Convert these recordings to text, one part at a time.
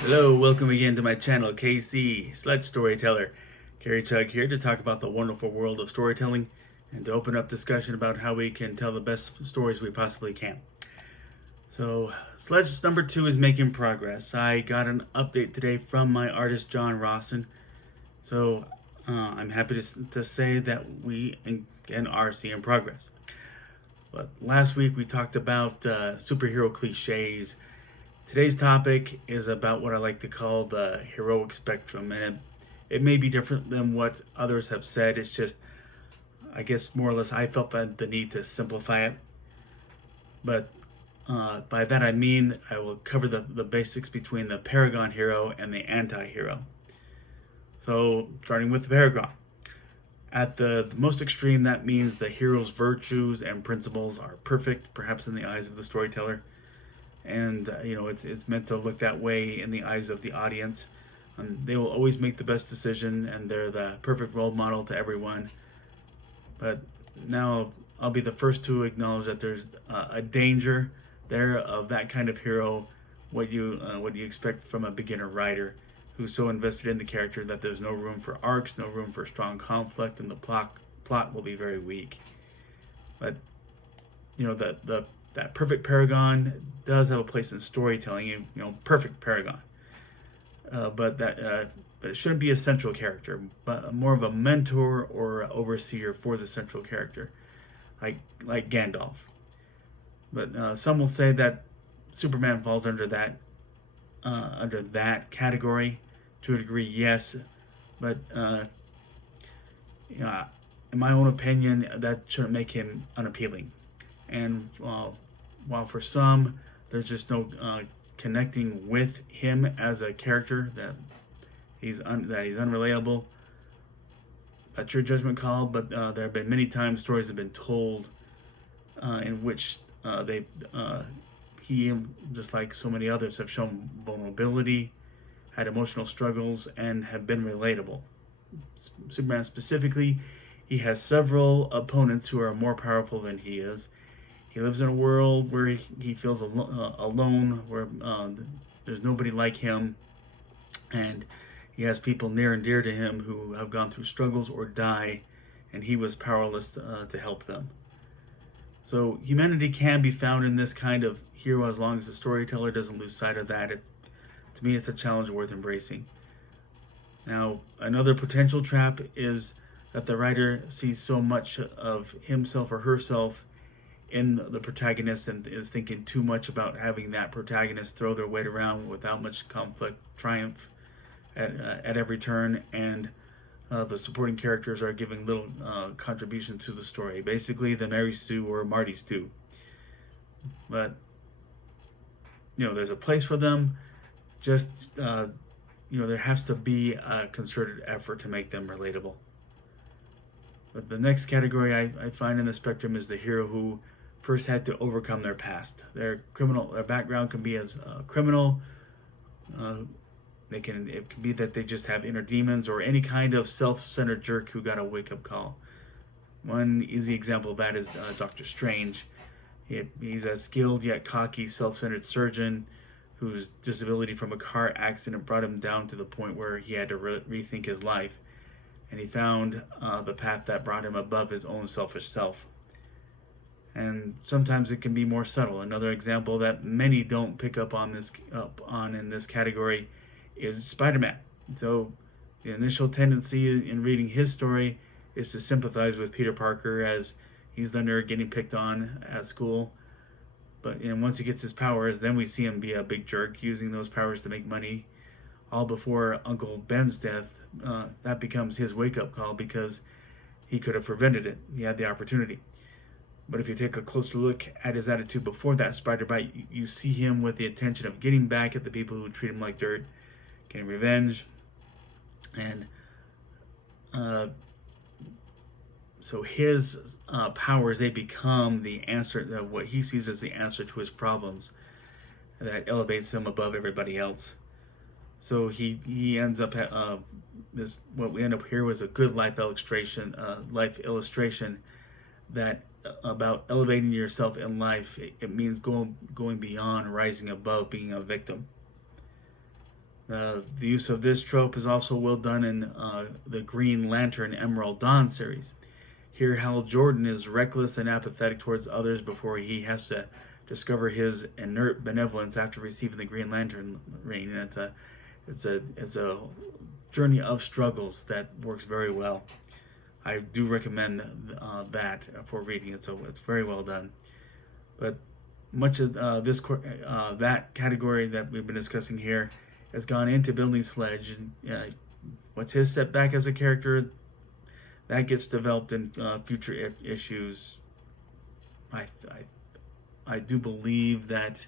Hello, welcome again to my channel, KC, Sledge Storyteller. Carrie Chug here to talk about the wonderful world of storytelling and to open up discussion about how we can tell the best stories we possibly can. So, Sledge number 2 is making progress. I got an update today from my artist, John Rawson. So, I'm happy to say that we again are seeing progress. But last week we talked about superhero cliches. Today's topic is about what I like to call the heroic spectrum, and it may be different than what others have said. It's just, I guess, more or less, I felt the need to simplify it. But by that I mean I will cover the basics between the paragon hero and the anti-hero. So, starting with the paragon. At the most extreme, that means the hero's virtues and principles are perfect, perhaps in the eyes of the storyteller. And it's meant to look that way in the eyes of the audience. They will always make the best decision, and they're the perfect role model to everyone. But now I'll be the first to acknowledge that there's a danger there of that kind of hero. What you expect from a beginner writer who's so invested in the character that there's no room for arcs, no room for strong conflict, and the plot will be very weak. But that perfect paragon does have a place in storytelling. Perfect paragon, but it shouldn't be a central character, but more of a mentor or overseer for the central character, like Gandalf. But some will say that Superman falls under that category to a degree. Yes, but in my own opinion, that shouldn't make him unappealing. And while for some there's just no connecting with him as a character, that he's unrelatable, that's your judgment call. But there have been many times stories have been told in which he, just like so many others, have shown vulnerability, had emotional struggles, and have been relatable. Superman specifically, he has several opponents who are more powerful than he is. He lives in a world where he feels alone, where there's nobody like him, and he has people near and dear to him who have gone through struggles or die, and he was powerless to help them. So humanity can be found in this kind of hero as long as the storyteller doesn't lose sight of that. To me, it's a challenge worth embracing. Now, another potential trap is that the writer sees so much of himself or herself in the protagonist and is thinking too much about having that protagonist throw their weight around without much conflict, triumph at every turn, and the supporting characters are giving little contribution to the story. Basically, the Mary Sue or Marty Stew. But there's a place for them. Just there has to be a concerted effort to make them relatable. But the next category I find in the spectrum is the hero who first had to overcome their past. Their background can be as a criminal. It can be that they just have inner demons, or any kind of self-centered jerk who got a wake-up call. One easy example of that is Dr. Strange. He's a skilled yet cocky, self-centered surgeon whose disability from a car accident brought him down to the point where he had to rethink his life. And he found the path that brought him above his own selfish self. And sometimes it can be more subtle. Another example that many don't pick up on in this category is Spider-Man. So the initial tendency in reading his story is to sympathize with Peter Parker as he's the nerd getting picked on at school. But once he gets his powers, then we see him be a big jerk, using those powers to make money. All before Uncle Ben's death, that becomes his wake-up call because he could have prevented it. He had the opportunity. But if you take a closer look at his attitude before that spider bite, you see him with the intention of getting back at the people who treat him like dirt, getting revenge. And so his powers, they become the answer, what he sees as the answer to his problems, that elevates him above everybody else. So he ends up what we end up here was a good life illustration that about elevating yourself in life. It means going beyond, rising above being a victim. The use of this trope is also well done in the Green Lantern Emerald Dawn series. Here, Hal Jordan is reckless and apathetic towards others before he has to discover his inert benevolence after receiving the Green Lantern ring. And it's a journey of struggles that works very well. I do recommend that for reading it, so it's very well done. But much of that category that we've been discussing here has gone into building Sledge. And what's his setback as a character? That gets developed in future issues. I do believe that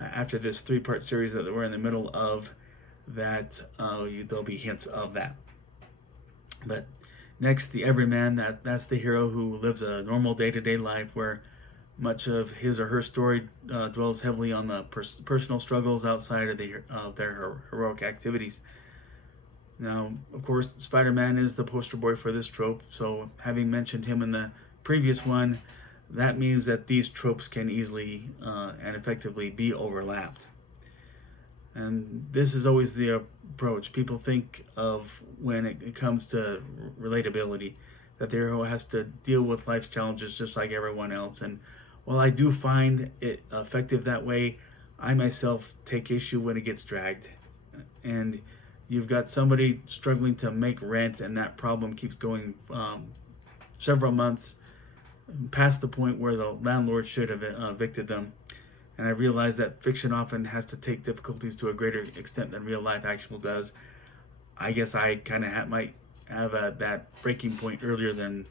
after this 3-part series that we're in the middle of, that there'll be hints of that. But next, the Everyman. That's the hero who lives a normal day-to-day life where much of his or her story dwells heavily on the personal struggles outside of their heroic activities. Now, of course, Spider-Man is the poster boy for this trope, so having mentioned him in the previous one, that means that these tropes can easily and effectively be overlapped. And this is always the approach people think of when it comes to relatability, that the hero has to deal with life's challenges just like everyone else. And while I do find it effective that way, I myself take issue when it gets dragged. And you've got somebody struggling to make rent, and that problem keeps going several months past the point where the landlord should have evicted them. And I realize that fiction often has to take difficulties to a greater extent than real life actually does. I guess I kind of might have that breaking point earlier than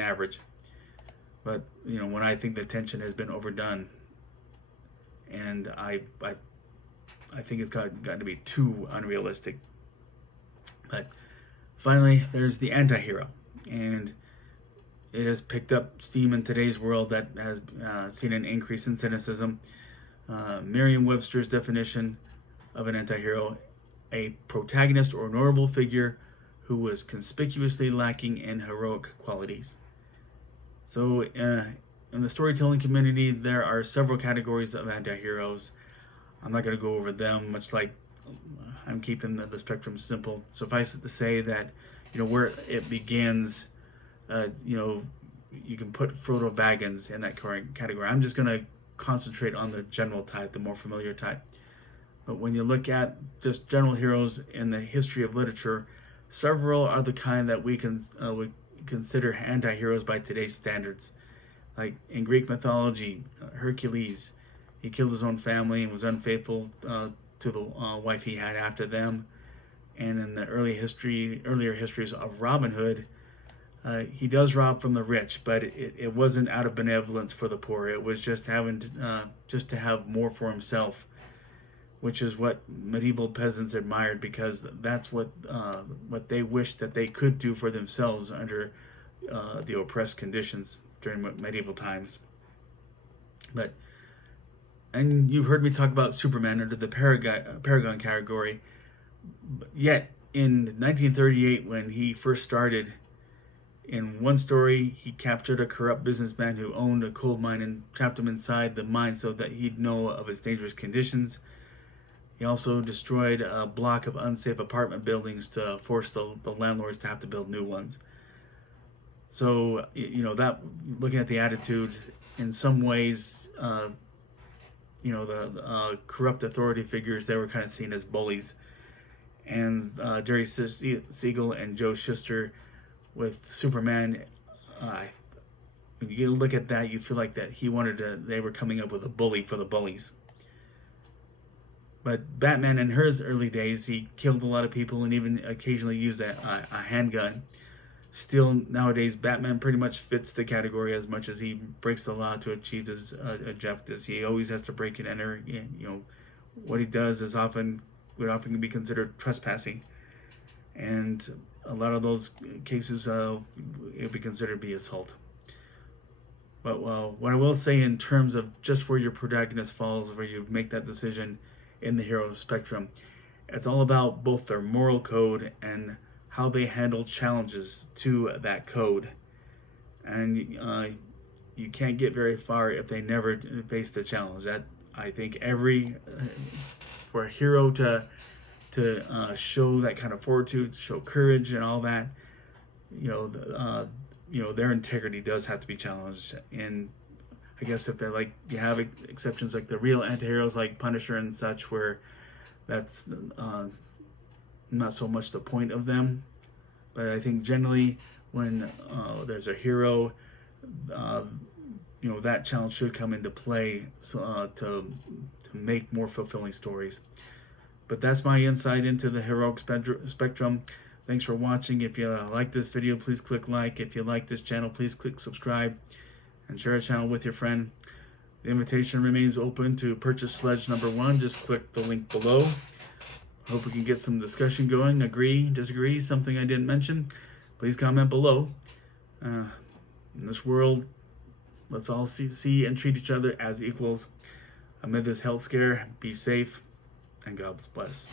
average. But when I think the tension has been overdone, and I think it's got to be too unrealistic. But finally, there's the anti-hero, and it has picked up steam in today's world that has seen an increase in cynicism. Merriam-Webster's definition of an anti-hero: a protagonist or notable figure who was conspicuously lacking in heroic qualities. So in the storytelling community, there are several categories of anti-heroes. I'm not going to go over them, much like I'm keeping the spectrum simple. Suffice it to say that, where it begins, you can put Frodo Baggins in that current category. I'm just going to concentrate on the general type, the more familiar type. But when you look at just general heroes in the history of literature, several are the kind that we can consider anti-heroes by today's standards. Like in Greek mythology, Hercules, he killed his own family and was unfaithful to the wife he had after them. And in the earlier histories of Robin Hood, he does rob from the rich, but it wasn't out of benevolence for the poor. It was just to have more for himself, which is what medieval peasants admired, because that's what they wished that they could do for themselves under the oppressed conditions during medieval times. And you've heard me talk about Superman under the Paragon category. Yet in 1938, when he first started, in one story, he captured a corrupt businessman who owned a coal mine and trapped him inside the mine so that he'd know of its dangerous conditions. He also destroyed a block of unsafe apartment buildings to force the landlords to have to build new ones. So, that, looking at the attitude, in some ways, the corrupt authority figures, they were kind of seen as bullies. And Jerry Siegel and Joe Shuster with Superman, when you look at that, you feel like that they were coming up with a bully for the bullies. But Batman, in his early days, he killed a lot of people and even occasionally used a handgun. Still, nowadays, Batman pretty much fits the category as much as he breaks the law to achieve his objectives. He always has to break and enter. What he does would often be considered trespassing. And a lot of those cases, it would be considered to be assault. But what I will say in terms of just where your protagonist falls, where you make that decision in the hero spectrum, it's all about both their moral code and how they handle challenges to that code. And you can't get very far if they never face the challenge. That, I think, for a hero to to show that kind of fortitude, to show courage and all that, their integrity does have to be challenged. And I guess if they're like, you have exceptions like the real anti-heroes like Punisher and such, where that's not so much the point of them. But I think generally when there's a hero, that challenge should come into play, so to make more fulfilling stories. But that's my insight into the heroic spectrum. Thanks for watching. If you like this video, please click like. If you like this channel, please click subscribe and share our channel with your friend. The invitation remains open to purchase Sledge #1. Just click the link below. Hope we can get some discussion going. Agree, disagree, something I didn't mention, please comment below. In this world, let's all see and treat each other as equals. Amid this health scare, be safe, and God bless.